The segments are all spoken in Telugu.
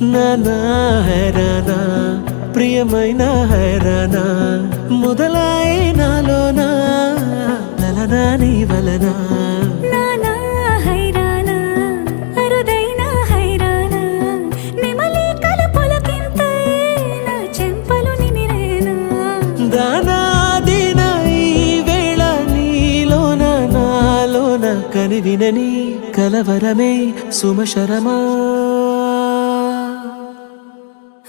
నానా హైరానా ప్రియమైన హైరానా మొదలాయి నాలోనా లలనా నీ వలనా నానా హైరానా అరుదైన హైరానా నెమలి కలుపులకింతై నా చెంపలు నిమిరేనా దానాదిన ఈ వేళ నీలోన నాలోన కనివినని కలవరమే సుమశరమా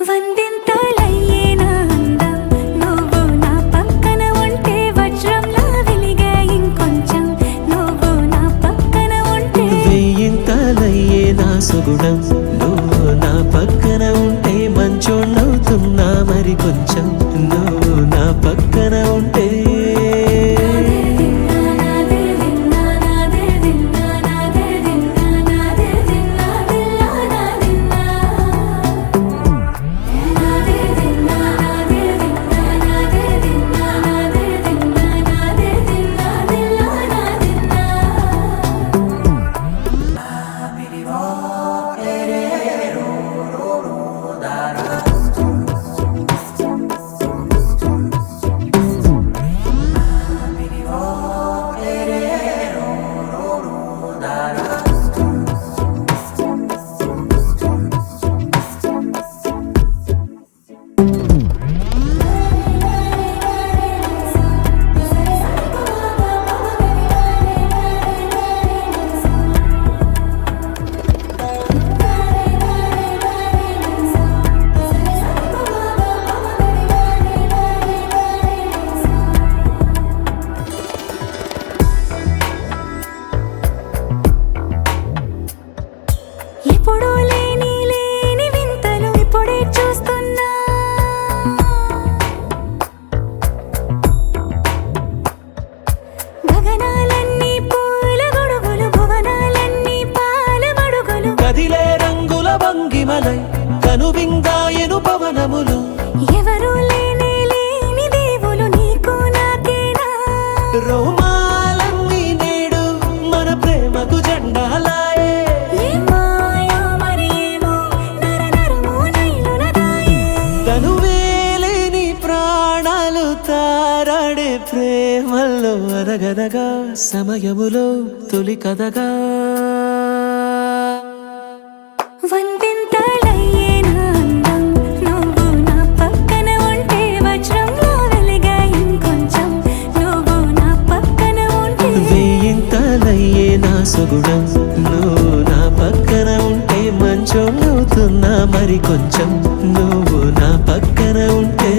వందింతలయ్యేనా అందం నువ్వు నా పక్కన ఉంటే వజ్రంలా వెలిగే ఇంకొంచెం నువ్వు నా పక్కన ఉంటే వెయ్యింతలయ్యే నా సుగుణం నువ్వు నా పక్కన ఉంటే మంచోళ్ళవుతున్నా మరి కొంచెం నువ్వు నా పక్కన ఉంటే ఎప్పుడూ లేని లేని వింతలు ఇప్పుడే చూస్తున్నా గగనాలన్నీ పూల గొడుగులు భువనాలన్నీ పాల మడుగులు కదిలే రంగుల భంగిమలై కనువిందాయను పవనములు ఎవరూ లేని లేని దేవులు నీకు నాకేనా రోమాలన్నీ నేడు మన ప్రేమకు జెండాలాయే ఏ మాయో మరి ఏమో నరనరమో నైలున దాయే తనువేలేని ప్రాణాలు తారాడే ప్రేమల్లో అనగనగా సమయములో తొలి కథగా వందింతలయ్యేనా అందం నువ్వు నా పక్కన ఉంటే వజ్రంలా వెలిగే ఇంకొంచెం నువ్వు నా పక్కన ఉంటే వెయ్యింతలయ్యే నా సుగుణం నువ్వు నా పక్కన ఉంటే మంచోళ్ళవుతున్నా మరి కొంచెం నువ్వు నా పక్కన ఉంటే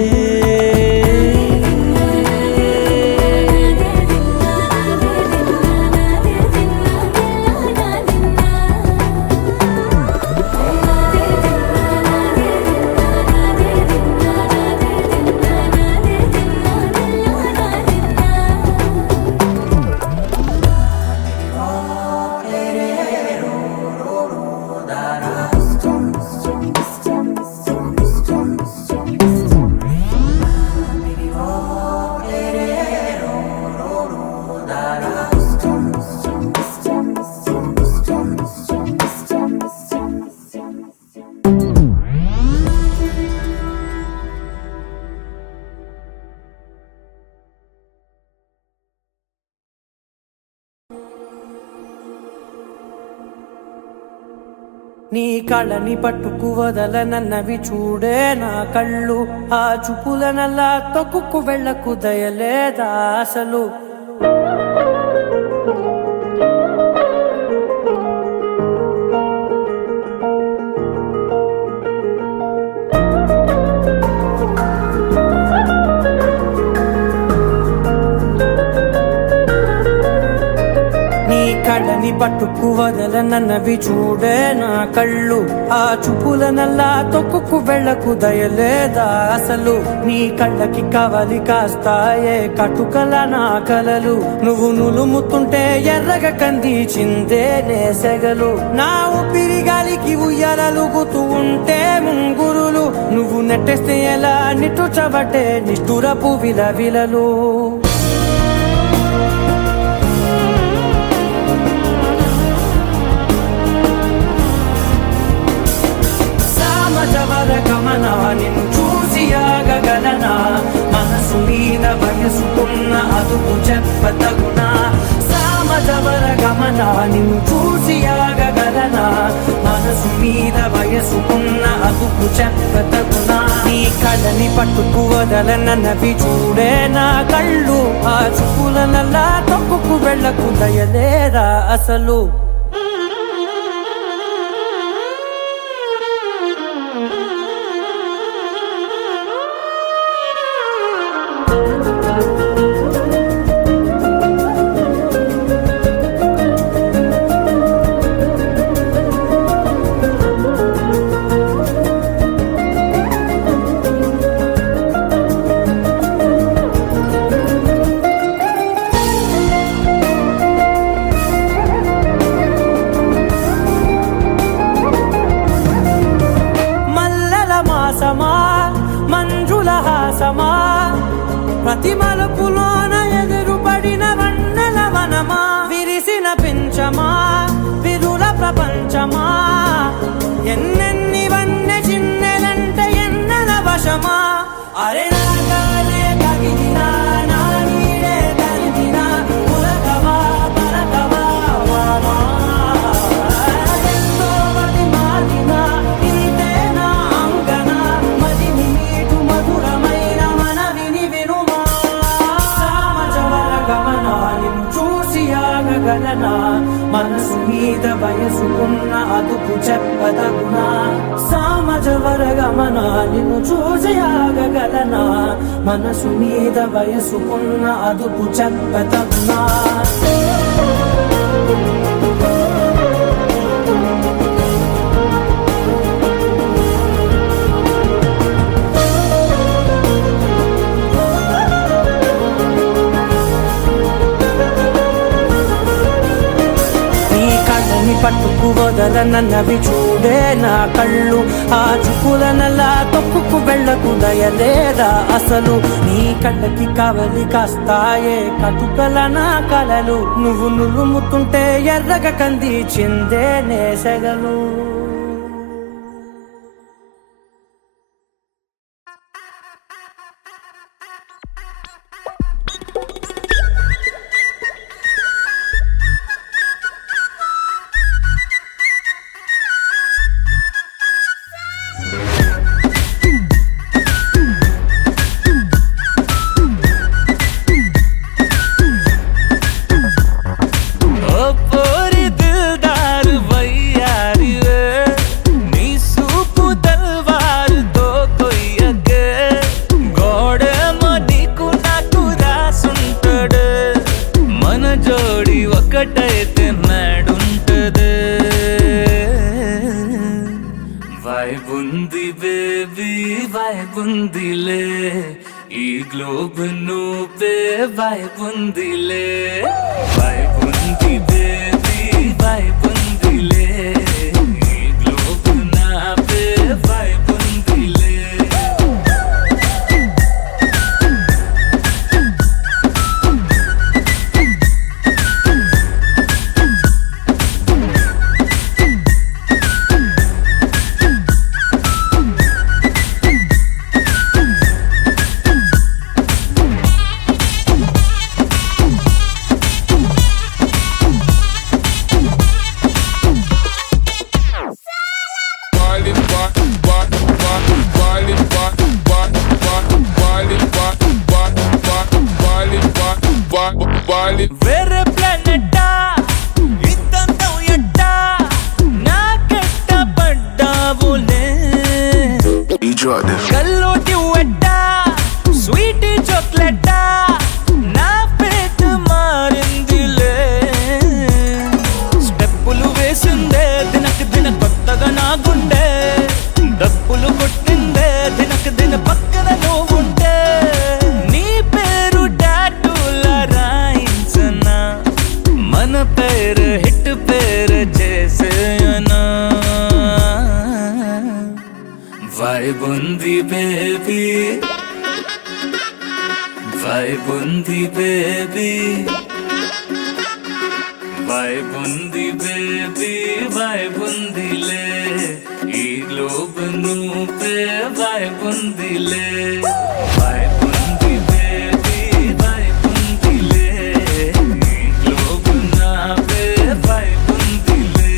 నీ కళ్ళని పట్టుకు వదలనన్నవి చూడే నా కళ్ళు ఆ చూపులనల్లా తొక్కుకు వెళ్ళకు దయలేదా అసలు కళ్ళని పట్టుకు వదలనన్నవి చూడే నా కళ్ళు ఆ చూపులనల్లా తొక్కుకు వెళ్ళకు దయలేదా అసలు నీ కళ్ళకి కవలి కాస్తాయే కటుకల నా కలలు నువ్వు నులుముతుంటే ఎర్రగ కందిచిందే నేసెగలు నా ఊపిరి గాలికి ఉయ్యాలలుగుతూ ఉంటే ముంగురులు నువ్వు నెట్టేస్తే ఎలా నిట్టుచబట్టే నిష్ఠురపు విలవిలలు గమన నిన్ను చూసి ఆగగలనా మనసు మీద వయసుకున్న అదుపు చెప్పతగునా సామజవర గమన నిన్ను చూసి ఆగగలనా మనసు మీద వయసుకున్న అదుపు చెప్పతగునా నీ కళ్ళని పట్టుకు వదలనవి చూడే నా కళ్ళు ఆ చూపులనల్లా తప్పుకు వెళ్ళకు దయలేరా అసలు మంజుల హాసమా ప్రతి మలుపులోన ఎదురుపడిన వన్నెల వనమా విరిసిన పించమా విరుల ప్రపంచమా ఎన్నెన్ని వన్నె చిన్నెలంటే ఎన్నెల వశమా అరే నాగాలే తగిలినా నా నీడే తగిలినా పులకవా పలకవా వామా ఎంతో మది మాదినా ఇంతేనా అంగన మదిని నీటు మధురమైన మనవిని వినుమా సామజవర గమన నిన్ను చూసి ఆగగలనా మనసు మీద వయసుకున్న అదుపు చెప్పదగునా సామజవర గమన నిన్ను చూసి ఆగగలనా మనసు మీద వయసుకున్న అదుపు చెప్పదగునా పట్టుకు వదలనన్నవి చూడే నా కళ్ళు ఆ చూపులనల్లా తొక్కుకు వెళ్ళకు దయలేదా అసలు నీ కళ్ళకి కవలి కాస్తాయే కటుకల నా కలలు నువ్వు నులుముతుంటే ఎర్రగ కంది చిందే నేసగలు వైబుంది బేబీ వైబుందిలే ఈ గ్లోబ్ నువ్వే వైబుందిలే వైబుంది బేబీ వైబుందిలే ఈ గ్లోబ్ నావే వైబుందిలే వేరే ప్లానెట్టా ఇంతంతం ఎట్టా నాకెట్ట పడ్డావులే కల్లోటి వెట్టా స్వీట్ చాక్లెట్టా నా పేట మారిందిలే స్టెప్పులు వేసిందే దినకు దిన కొత్తగా నా గుండె డప్పులు కొట్టిందే దినకు దిన పక్కన నువ్వుంటే నీ పేరు టాటూలా రాయించనా మన పేరు హిట్ పేరు చేసేయనా వైబుంది బేబీ వైబుంది బేబీ వైబుంది బేబీ వైబుందిలే ఈ గ్లోబ్ చూపే వైపుందిలే వైపుంది బేబీ వైపుందిలే నీలో నాపే వైపుందిలే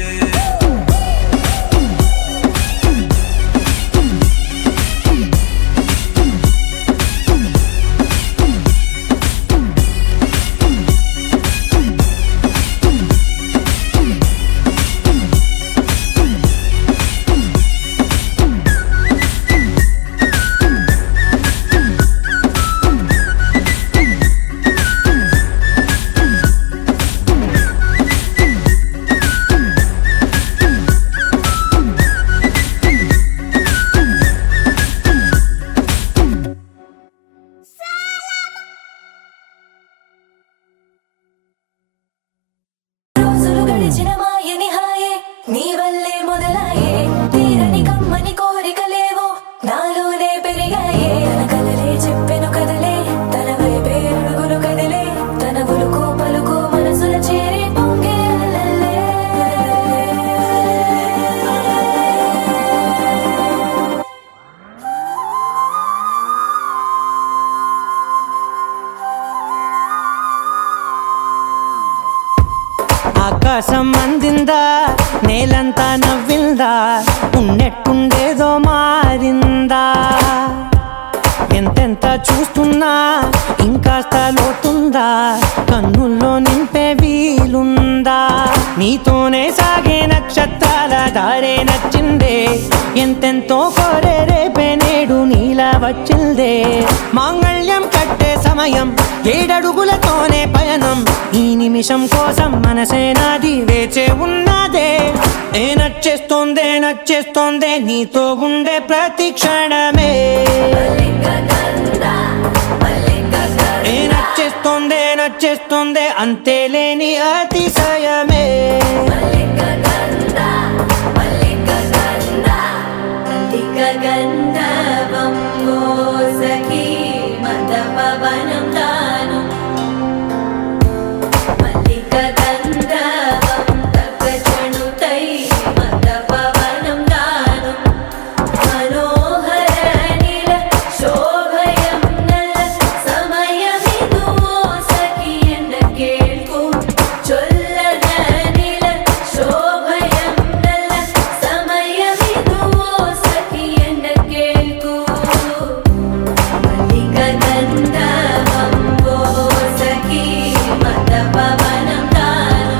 రోజులు గడిచిన మాయని హాయే నీ వల్లే మొదలాయే తీరని కమ్మని కోరికలేవో నాలోనే పెరిగాయే తన కలలే చెప్పెను కదలే తన వైపే అడుగులు కదిలే తన ఉలుకు పలుకు మనసుల చేరి పొంగే అలలే. ఆకాశం అందిందా నేలంతా నవ్విందా ఉన్నట్టుండేదో మారిందా ఎంతెంత చూస్తున్నా ఇంకాస్త లోతుందా కన్నుల్లో నింపే వీలుందా నీతోనే సాగే నక్షత్రాల దారే నచ్చిందే ఎంతెంతో కోరే రేపే నేడు నీలా వచ్చిందే మాంగళ్యం కట్టే సమయం ఏడడుగులతోనే పయనం ఈ నిమిషం కోసం మనసే నాది వేచే ఉన్నదే ఏ నచ్చేస్తోందే నీతో ఉండే ప్రతి క్షణమే ఏ నచ్చేస్తోందే అంతేలేని అతిశయమే గంధర్వం సఖీ మందపవనం తాను మల్లిక గంధర్వం తగ్గచణుతై మందపవనం తాను మనోహర నీల శోభయం నల్ల సమయమిదు సఖీ ఎన్న కేൾക്കൂ చొల్లన నీల శోభయం నల్ల సమయమిదు సఖీ ఎన్న కేൾക്കൂ మల్లిక గంధర్వం సఖీ మందపవనం తాను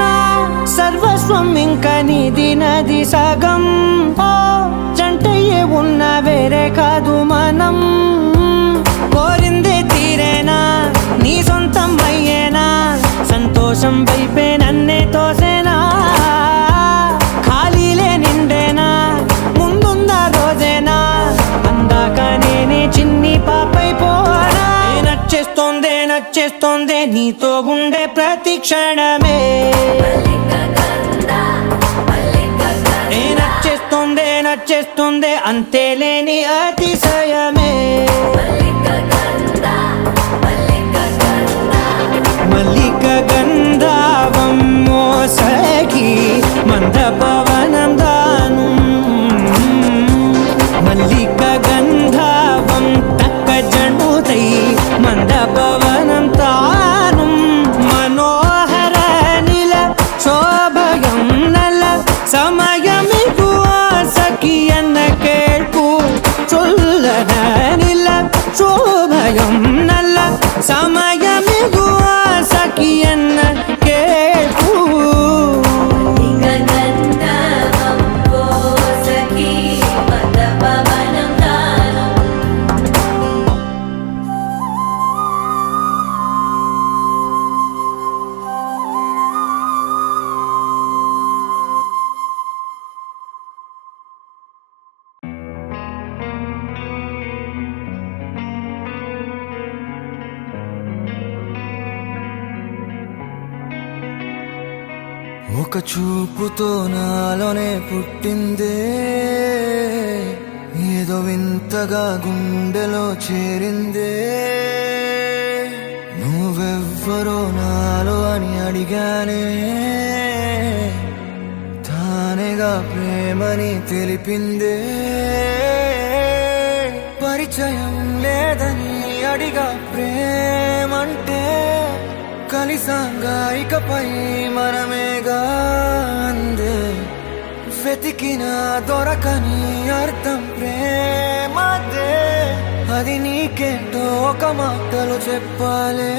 నా సర్వస్వం ఇంకా నీది నది సగం ఓ జంటయ్యే ఉన్న వేరే కాదు మనం కోరిందే తీరేనా నీ సొంతం అయ్యేనా సంతోషం వైపే నన్నే తోసేనా ఖాళీలే నిండేనా ముందుందా రోజేనా అందాక నేనే చిన్ని పాపై పోనా ఏ నచ్చేస్తోందే నీతో ఉండే ప్రతి క్షణమే ఏ నచ్చేస్తోందే అంతేలేని అతిశయమే మల్లిక గంధర్వం సఖీ మందపవనం దాను మల్లిక గంధర్వం తక్కజణుతై మందపవనం తాను మనోహర నీల శోభయం నల్ల సమయమిదు సఖీ ఎన్న కేൾക്കൂ చొల్ల ఒక చూపుతో నాలోనే పుట్టిందే, ఏదో వింతగా గుండెలో చేరిందే. నువ్వెవ్వరో నాలో అని అడిగానే, తానేగా ప్రేమని తెలిపిందే. పరిచయం లేదని అడిగా ప్రేమంటే, కలిసాంగా ఇకపై మనమేగా అందే. వెతికిన దొరకని అర్థం ప్రేమదే, అది నీకేంటో ఒక మాటలు చెప్పాలే.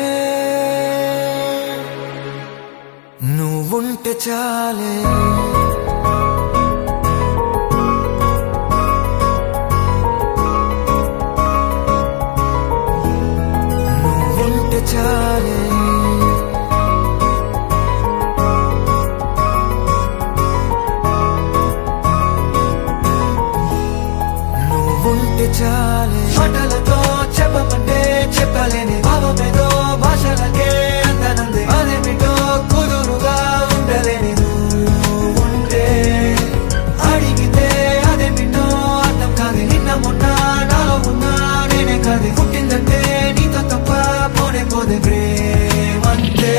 నువ్వుంటే చాలే, నువ్వుంటే చాలే, నువ్వుంటే చాలే. మాటలతో చెప్పమంటే చెప్పలేని భావమేదో భాషలకే అందనందే. అదేమిటో కుదురుగా ఉండలేని నువ్వుంటే, అడిగితే అదేమిటో అర్థం కాదు. నిన్న మొన్న నాలో ఉన్నా నేనే కాదు. పుట్టిందంటే నీతో తప్ప పోనే పోదే ప్రేమంటే.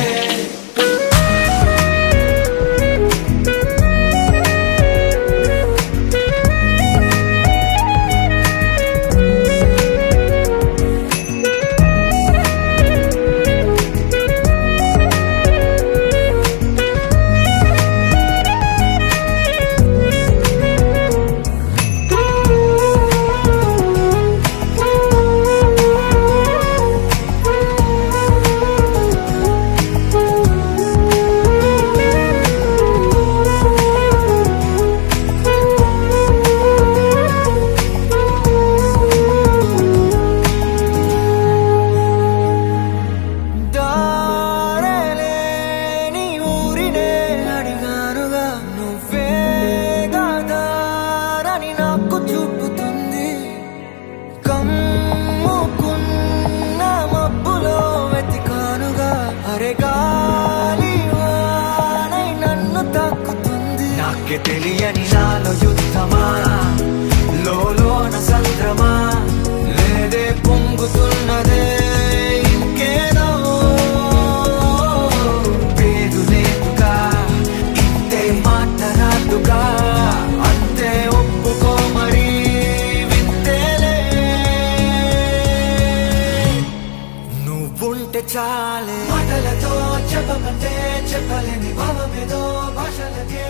దారేలేని ఊరినే అడిగానుగా, నువ్వేగా దారని నాకు చూపుతుంది. కమ్ముకున్న మబ్బులో వెతికానుగా, అరే గాలి వానై నన్ను తాకుతుంది. నాకే తెలియని నాలో యుద్ధమా, లోన సంద్రమా, లేదే పొంగుతున్నదే ఇంకేదో. పేరు లేదుగా, ఇంతే మాట్లాడుగా, అంతే ఒప్పుకో మరి వింతేలే. నువ్వుంటే చాలే, మాటలతో చెప్పమంటే చెప్పలేని భావమేదో భాషలకే